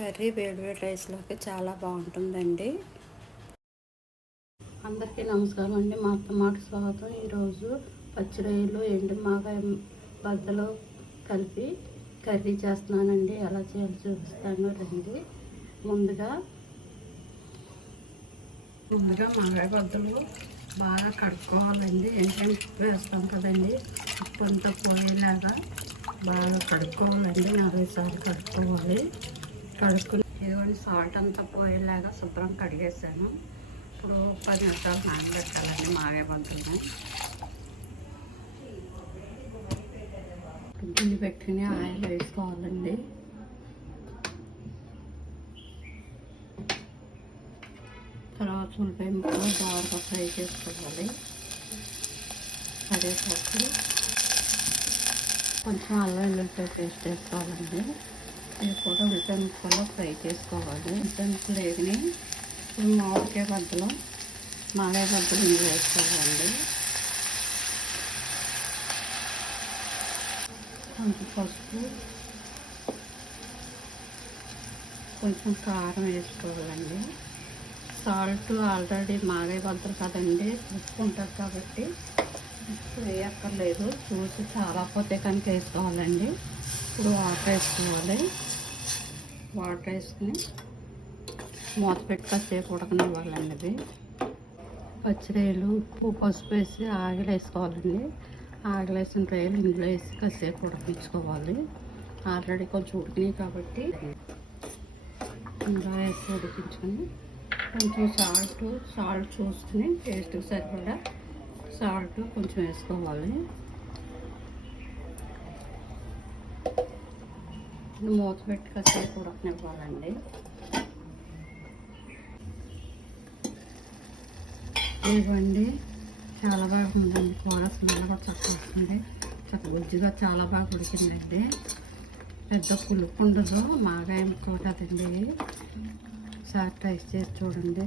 Curry వేడివేడి రైస్లోకి చాలా బాగుంటుందండి. అందరికీ నమస్కారం అండి. మా మాట స్వాగతం. ఈరోజు పచ్చిరొయ్యలు ఎండు మాగాయ బద్దలు కలిపి కర్రీ చేస్తున్నానండి. ఎలా చేయాలో చూపిస్తాను రండి. ముందుగా మాగాయ బద్దలు బాగా కడుక్కోవాలండి. ఎందుకంటే ఉప్పు వేస్తాం కదండి, ఉప్పు అంతా పోయేలాగా బాగా కడుక్కోవాలండి. 40 సార్లు కడుక్కోవాలి. కడుక్కుని ఇదిగోండి సాల్ట్ అంతా పోయేలాగా శుభ్రం కడిగేసాను. ఇప్పుడు 10 నిమిషాలు నానబెట్టాలండి మాగాయ బద్దలను. గిన్నె పెట్టుకుని ఆయిల్ వేసుకోవాలండి. తర్వాత ఉల్లిపాయ ముక్కలు బాగా ఫ్రై చేసుకోవాలి. కరివేపాకు, కొంచెం అల్లం వెల్లుల్లిపాయ పేస్ట్ వేసుకోవాలండి. ఇది కూడా ఉల్లిపాయ ముక్కలు ఫ్రై చేసుకోవాలి. ఉల్లిపాయ ముక్కలు వేగిని ఇప్పుడు మామిడికాయ బద్దలు మాగాయ బద్దలు ఇందులో వేసుకోవాలండి. కొంచెం పసుపు, కొంచెం కారం వేసుకోవాలండి. సాల్ట్ ఆల్రెడీ మాగాయ బద్దలు కదండి, ఉప్పు ఉంటుంది కాబట్టి ఉప్పు వేయక్కర్లేదు. చూసి చాలా పోతే కనుక వేసుకోవాలండి. ఇప్పుడు వాటర్ వేసుకోవాలి. వాటర్ వేసుకుని మూత పెట్టి కాసేపు ఉడకనివ్వాలండి. ఇది పచ్చిరొయ్యలు ఉప్పు పసుపు వేసి ఆగిలి వేసుకోవాలండి. ఆగిలి వేసిన రొయ్యలు ఇందులో వేసి కాసేపు ఉడికించుకోవాలి. ఆల్రెడీ కొంచెం ఉడికినాయి కాబట్టి ఇందులో వేసి ఉడికించుకొని కొంచెం సాల్ట్ చూసుకుని టేస్ట్కి సరిపడా సాల్ట్ కొంచెం వేసుకోవాలి. మూత పెట్టి కాసేపు ఉడకనివ్వాలండి. ఇవ్వండి చాలా బాగా ఉందండి. కూర స్మెల్ కూడా చక్కగా వస్తుంది. గుజ్జుగా చాలా బాగా ఉడికిందండి. పెద్ద పులుపు ఉండదు. మాగాయ ముక్క అదండి. ఒకసారి ట్రై చేసి చూడండి.